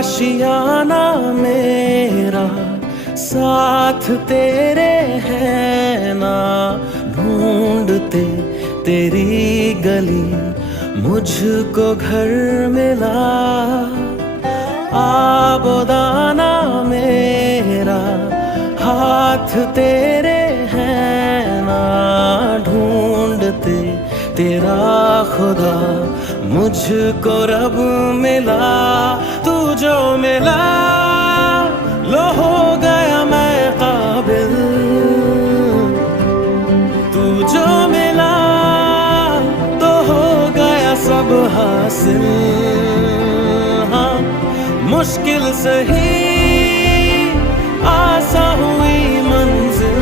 आशियाना मेरा साथ तेरे है ना, ढूंढते तेरी गली मुझको घर मिला। आबोदाना मेरा हाथ तेरे है ना, ढूंढते तेरा खुदा मुझको रब मिला। तू जो मिला लो हो गया मैं काबिल, तू जो मिला तो हो गया सब हासिल। हाँ मुश्किल सही आसान हुई मंजिल,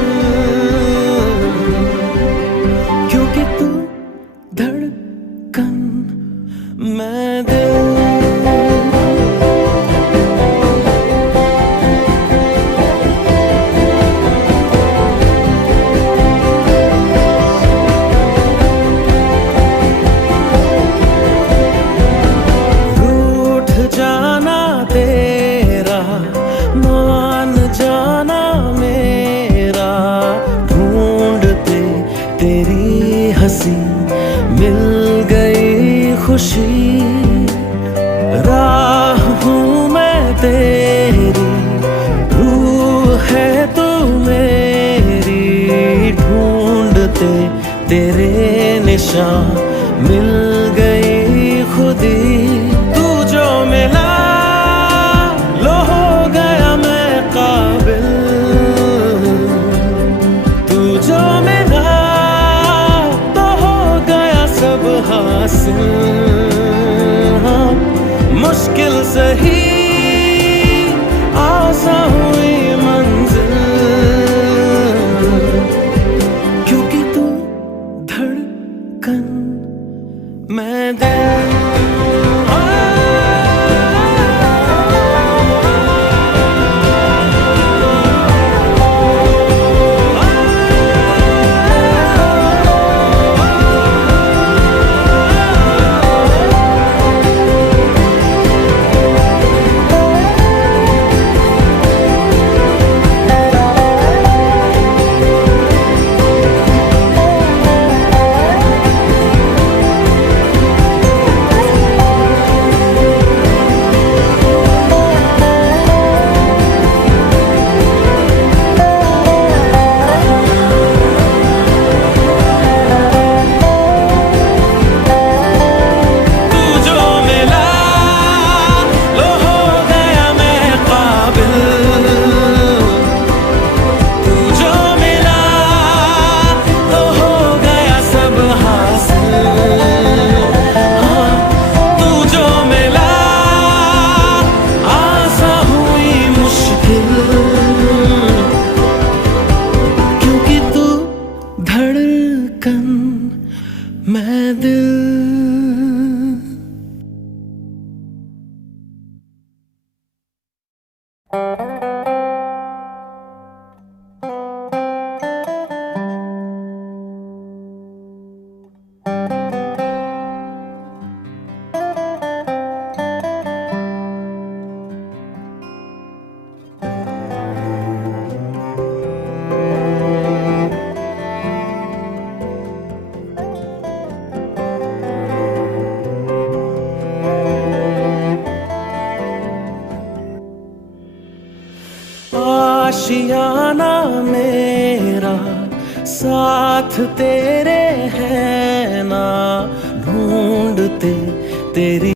क्योंकि तू धड़कन मैं दिल। रूठ जाना तेरा मान जाना मेरा, ढूंढते तेरी हंसी मिल गई खुशी। राह हूँ मैं तेरी, रूह है तू मेरी, ढूंढते तेरे निशान मिल गई खुदी। तू जो मिला लो हो गया मैं काबिल, तू जो मिला तो हो गया सब हासिल। हाँ मुश्किल सही आसान हुई मंजिल, क्योंकि तू धड़कन मैं दिल। धड़कन मैं दिल। आशियाना मेरा साथ तेरे है ना, ढूंढते तेरी